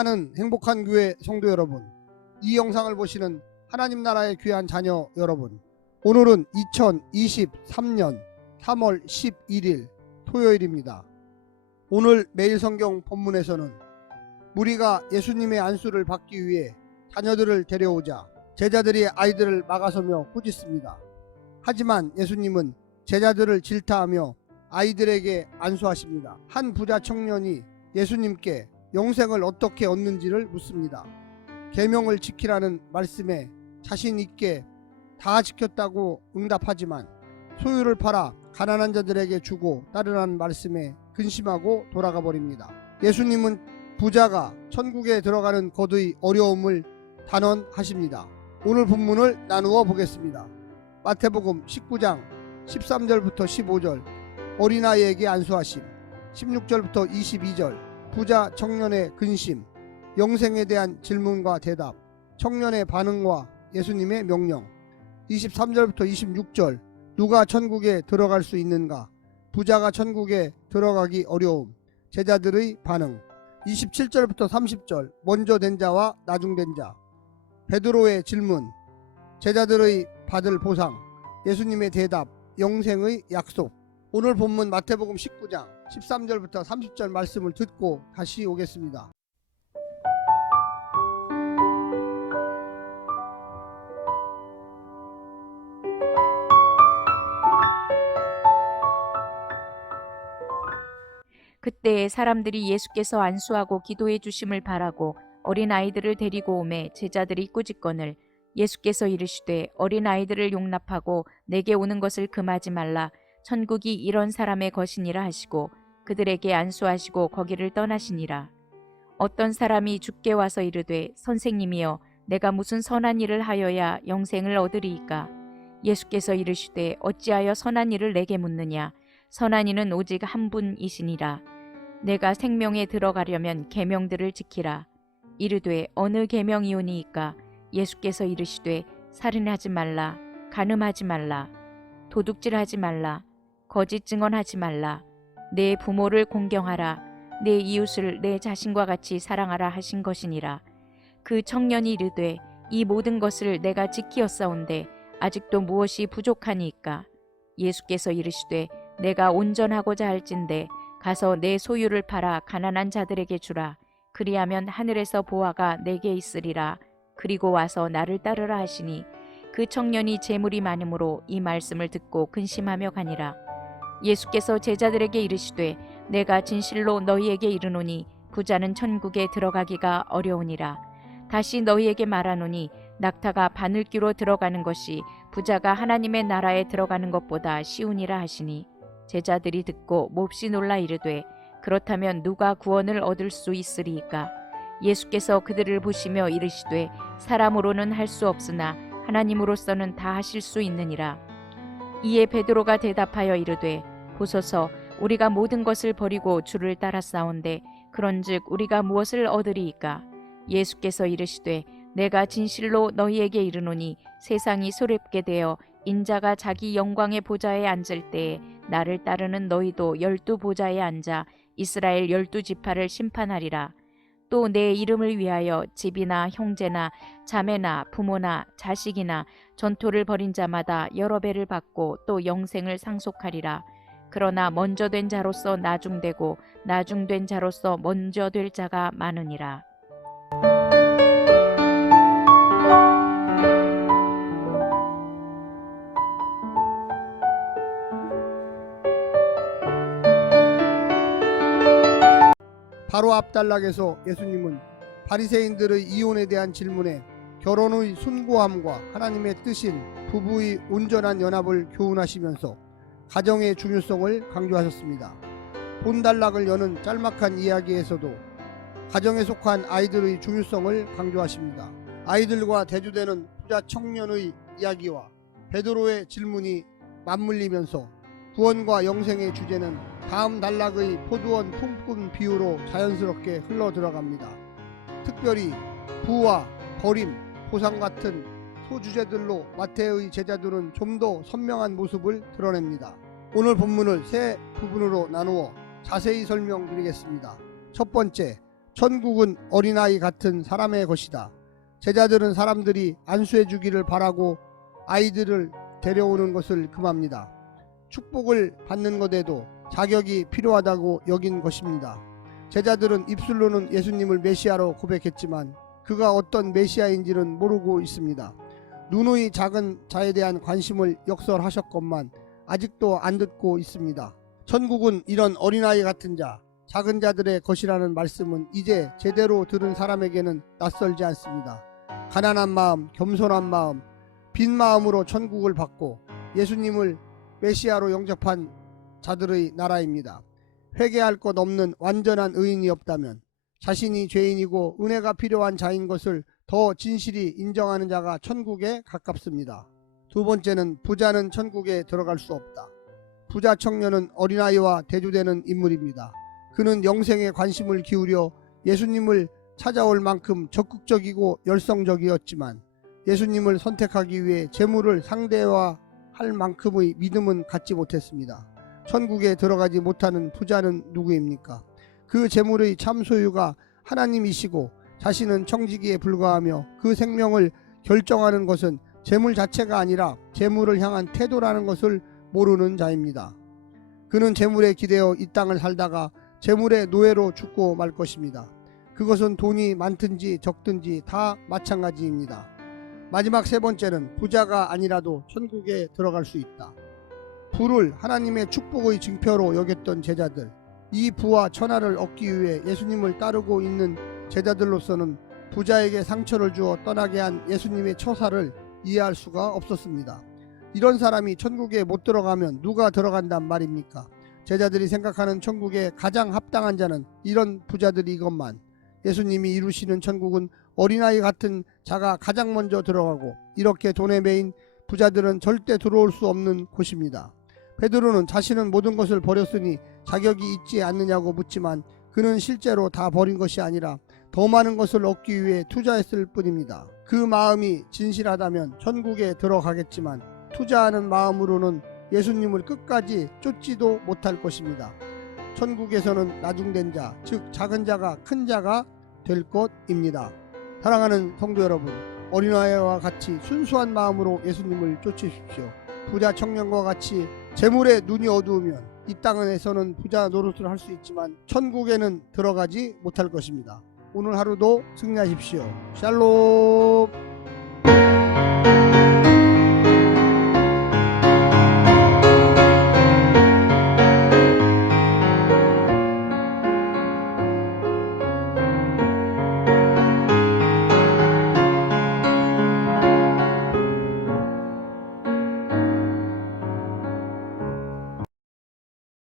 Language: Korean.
사랑하는 행복한 교회 성도 여러분, 이 영상을 보시는 하나님 나라의 귀한 자녀 여러분, 오늘은 2023년 3월 11일 토요일입니다. 오늘 매일 성경 본문에서는 무리가 예수님의 안수를 받기 위해 자녀들을 데려오자 제자들이 아이들을 막아서며 꾸짖습니다. 하지만 예수님은 제자들을 질타하며 아이들에게 안수하십니다. 한 부자 청년이 예수님께 영생을 어떻게 얻는지를 묻습니다. 계명을 지키라는 말씀에 자신 있게 다 지켰다고 응답하지만 소유를 팔아 가난한 자들에게 주고 따르라는 말씀에 근심하고 돌아가 버립니다. 예수님은 부자가 천국에 들어가는 것의 어려움을 단언하십니다. 오늘 본문을 나누어 보겠습니다. 마태복음 19장 13절부터 15절 어린아이에게 안수하심, 16절부터 22절 부자 청년의 근심, 영생에 대한 질문과 대답, 청년의 반응과 예수님의 명령, 23절부터 26절 누가 천국에 들어갈 수 있는가, 부자가 천국에 들어가기 어려움, 제자들의 반응, 27절부터 30절 먼저 된 자와 나중된 자, 베드로의 질문, 제자들의 받을 보상, 예수님의 대답, 영생의 약속. 오늘 본문 마태복음 19장 13절부터 30절 말씀을 듣고 다시 오겠습니다. 그때 사람들이 예수께서 안수하고 기도해 주심을 바라고 어린아이들을 데리고 오매 제자들이 꾸짖거늘 예수께서 이르시되 어린아이들을 용납하고 내게 오는 것을 금하지 말라. 천국이 이런 사람의 것이니라 하시고 그들에게 안수하시고 거기를 떠나시니라. 어떤 사람이 주께 와서 이르되 선생님이여 내가 무슨 선한 일을 하여야 영생을 얻으리이까? 예수께서 이르시되 어찌하여 선한 일을 내게 묻느냐? 선한 이는 오직 한 분이시니라. 내가 생명에 들어가려면 계명들을 지키라. 이르되 어느 계명이오니이까? 예수께서 이르시되 살인하지 말라, 간음하지 말라, 도둑질하지 말라, 거짓 증언하지 말라, 내 부모를 공경하라, 내 이웃을 내 자신과 같이 사랑하라 하신 것이니라. 그 청년이 이르되 이 모든 것을 내가 지키었사온데 아직도 무엇이 부족하니이까? 예수께서 이르시되 내가 온전하고자 할진대 가서 내 소유를 팔아 가난한 자들에게 주라. 그리하면 하늘에서 보화가 내게 있으리라. 그리고 와서 나를 따르라 하시니 그 청년이 재물이 많음으로 이 말씀을 듣고 근심하며 가니라. 예수께서 제자들에게 이르시되 내가 진실로 너희에게 이르노니 부자는 천국에 들어가기가 어려우니라. 다시 너희에게 말하노니 낙타가 바늘귀로 들어가는 것이 부자가 하나님의 나라에 들어가는 것보다 쉬우니라 하시니 제자들이 듣고 몹시 놀라 이르되 그렇다면 누가 구원을 얻을 수 있으리이까? 예수께서 그들을 보시며 이르시되 사람으로는 할 수 없으나 하나님으로서는 다 하실 수 있느니라. 이에 베드로가 대답하여 이르되 보소서 우리가 모든 것을 버리고 주를 따랐사온데 그런즉 우리가 무엇을 얻으리이까? 예수께서 이르시되 내가 진실로 너희에게 이르노니 세상이 소렵게 되어 인자가 자기 영광의 보좌에 앉을 때에 나를 따르는 너희도 12 보좌에 앉아 이스라엘 12지파를 심판하리라. 또 내 이름을 위하여 집이나 형제나 자매나 부모나 자식이나 전토를 벌인 자마다 여러 배를 받고 또 영생을 상속하리라. 그러나 먼저 된 자로서 나중되고 나중된 자로서 먼저 될 자가 많으니라. 바로 앞 단락에서 예수님은 바리새인들의 이혼에 대한 질문에 결혼의 숭고함과 하나님의 뜻인 부부의 온전한 연합을 교훈하시면서 가정의 중요성을 강조하셨습니다. 본 단락을 여는 짤막한 이야기에서도 가정에 속한 아이들의 중요성을 강조하십니다. 아이들과 대조되는 부자 청년의 이야기와 베드로의 질문이 맞물리면서 구원과 영생의 주제는 다음 단락의 포도원 품꾼 비유로 자연스럽게 흘러 들어갑니다. 특별히 부와 버림, 보상 같은 소주제들로 마태의 제자들은 좀 더 선명한 모습을 드러냅니다. 오늘 본문을 세 부분으로 나누어 자세히 설명드리겠습니다. 첫 번째, 천국은 어린아이 같은 사람의 것이다. 제자들은 사람들이 안수해 주기를 바라고 아이들을 데려오는 것을 금합니다. 축복을 받는 것에도 자격이 필요하다고 여긴 것입니다. 제자들은 입술로는 예수님을 메시아로 고백했지만 그가 어떤 메시아인지는 모르고 있습니다. 누누이 작은 자에 대한 관심을 역설하셨건만 아직도 안 듣고 있습니다. 천국은 이런 어린아이 같은 자, 작은 자들의 것이라는 말씀은 이제 제대로 들은 사람에게는 낯설지 않습니다. 가난한 마음, 겸손한 마음, 빈 마음으로 천국을 받고 예수님을 메시아로 영접한 자들의 나라입니다. 회개할 것 없는 완전한 의인이 없다면 자신이 죄인이고 은혜가 필요한 자인 것을 더 진실이 인정하는 자가 천국에 가깝습니다. 두 번째는 부자는 천국에 들어갈 수 없다. 부자 청년은 어린아이와 대조되는 인물입니다. 그는 영생에 관심을 기울여 예수님을 찾아올 만큼 적극적이고 열성적이었지만 예수님을 선택하기 위해 재물을 상대화할 만큼의 믿음은 갖지 못했습니다. 천국에 들어가지 못하는 부자는 누구입니까? 그 재물의 참 소유가 하나님이시고 자신은 청지기에 불과하며 그 생명을 결정하는 것은 재물 자체가 아니라 재물을 향한 태도라는 것을 모르는 자입니다. 그는 재물에 기대어 이 땅을 살다가 재물의 노예로 죽고 말 것입니다. 그것은 돈이 많든지 적든지 다 마찬가지입니다. 마지막 세 번째는 부자가 아니라도 천국에 들어갈 수 있다. 부를 하나님의 축복의 증표로 여겼던 제자들, 이 부와 천하를 얻기 위해 예수님을 따르고 있는 제자들로서는 부자에게 상처를 주어 떠나게 한 예수님의 처사를 이해할 수가 없었습니다. 이런 사람이 천국에 못 들어가면 누가 들어간단 말입니까? 제자들이 생각하는 천국에 가장 합당한 자는 이런 부자들이건만 예수님이 이루시는 천국은 어린아이 같은 자가 가장 먼저 들어가고 이렇게 돈에 매인 부자들은 절대 들어올 수 없는 곳입니다. 베드로는 자신은 모든 것을 버렸으니 자격이 있지 않느냐고 묻지만 그는 실제로 다 버린 것이 아니라 더 많은 것을 얻기 위해 투자했을 뿐입니다. 그 마음이 진실하다면 천국에 들어가겠지만 투자하는 마음으로는 예수님을 끝까지 쫓지도 못할 것입니다. 천국에서는 나중된 자, 즉 작은 자가 큰 자가 될 것입니다. 사랑하는 성도 여러분, 어린아이와 같이 순수한 마음으로 예수님을 쫓으십시오. 부자 청년과 같이 재물에 눈이 어두우면 이 땅에서는 부자 노릇을 할 수 있지만 천국에는 들어가지 못할 것입니다. 오늘 하루도 승리하십시오. 샬롬.